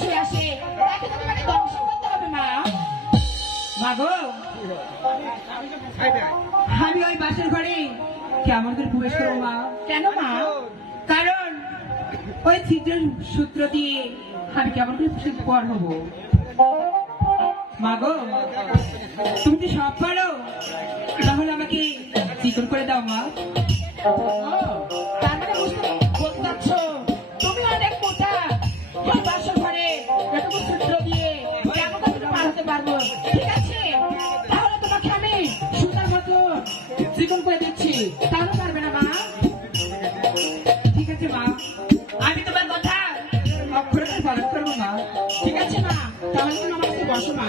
শুয়ে আসে হবে, মা। মা আমি ওই বাসের ঘরে কেমন করে প্রবেশ করব, মা? কেন, মা? কারণ ওই ছিদ্র সূত্র দিয়ে আমি কেমন করে পর হব? মা গো, তুমি তো সব পারো? তাহলে আমাকে চিকন করে দাও, মা। তাহলে তোমাকে আমি সুতার মতো চিকন করে দিচ্ছি। তাহলে পারবে না, মা। ঠিক আছে, মা। আমি তোমার কথা অক্ষরে পালন করব, মা। ঠিক আছে, মা? তাহলে তুমি আমার বসো, মা।